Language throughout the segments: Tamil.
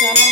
Thank you.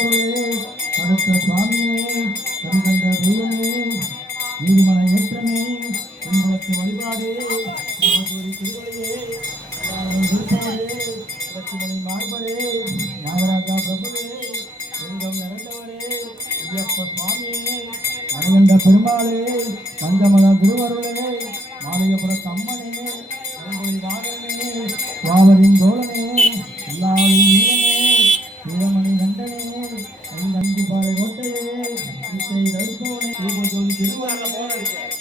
புராண அடுத்த சுவாமியே கண்கண்ட தெய்வமே நீதிமன ஏற்றமே உங்களுக்கு வழிபாடே நமது லட்சுமணி மார்பரே நாகராஜா பிரபுவே எங்கம் நிறந்தவரே ஐயப்ப சுவாமியே அணுகண்ட பெருமாளே பஞ்சமல குருவருளே மாளிகபுர கம்மனே பெரும்பொழி வாகனே சுவாவரின் தோழனே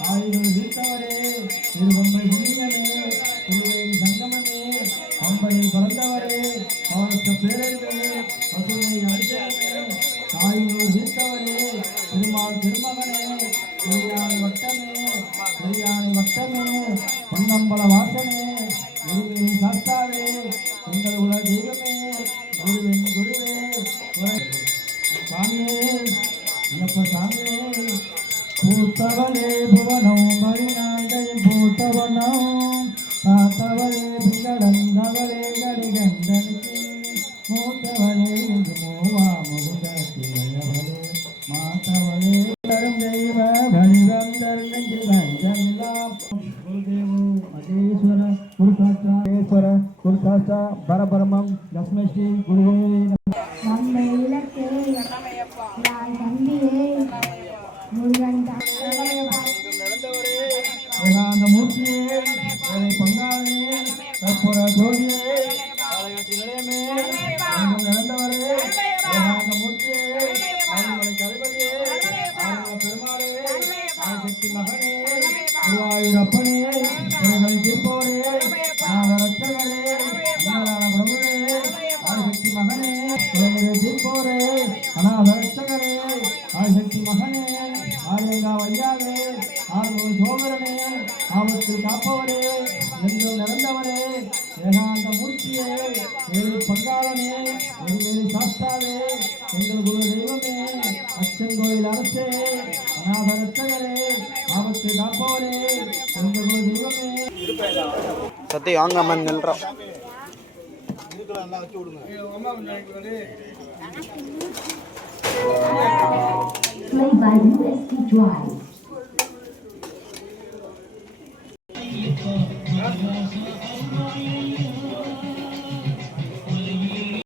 ஆயிரம் தீர்த்தவரே திருவம்மை புனிதனே திருவேலி சங்கமனே அம்பனில் பறந்தவரே பாவத்த பேரர்களே பசுமை அடிச்சவரே தாயினூர் தீர்த்தவரே திருமால் திருமகனே பெரியானை வட்டமே பெரியானை வட்டமே பொன்னம்பல வாசனே குருவின் சாஸ்தாவே எங்கள் உலக இல்லப்ப சாமியே பூத்தவளே புவனம் மறுநாடையும் பூத்தவனம். காத்தவளே பிங்கடந்தவளே கடிகண்டனுக்கு மூத்தவளே இங்கு மூவா முகுதத்திலையவளே மாத்தவளே தரும் தெய்வ வடிவம் தருணெஞ்சில் வஞ்சமில்லாம் குருதேவோ மகேஸ்வர குருசாட்சாஸ்வர குருசாட்சா பரபரமம் தஸ்மஸ்ரீ குருவே. நமः. நம்மை இலக்கே கற்பூர ஜோதியே காலையாட்டிலே நடந்தவரே மூர்த்தியே அவங்களை கலைவதியே அவங்கள பெருமாளே சக்தி மகனே குருவாயூரப்பனே இவர்களை தீர்ப்பவரே நாகரட்சகரே நாராயண பிரபுவே ஆதிசக்தி மகனே இவர்களை தீர்ப்பவரே அநாதரட்சகரே ஆதிசக்தி மகனே ஆரியங்கா வையாவே ஆறு காப்பவரே என்றும் நிறந்தவரே ஏகாந்த மூர்த்தியே ஏழு பங்காளனே எரிவேலி சாஸ்தாவே எங்கள் குரு தெய்வமே அச்சங்கோயில் அரசே அநாதரட்சகரே ஆபத்து காப்பவரே எங்கள் குரு தெய்வமே. சத்தி வாங்க அம்மன் நில்றோம். Play by USB Drive.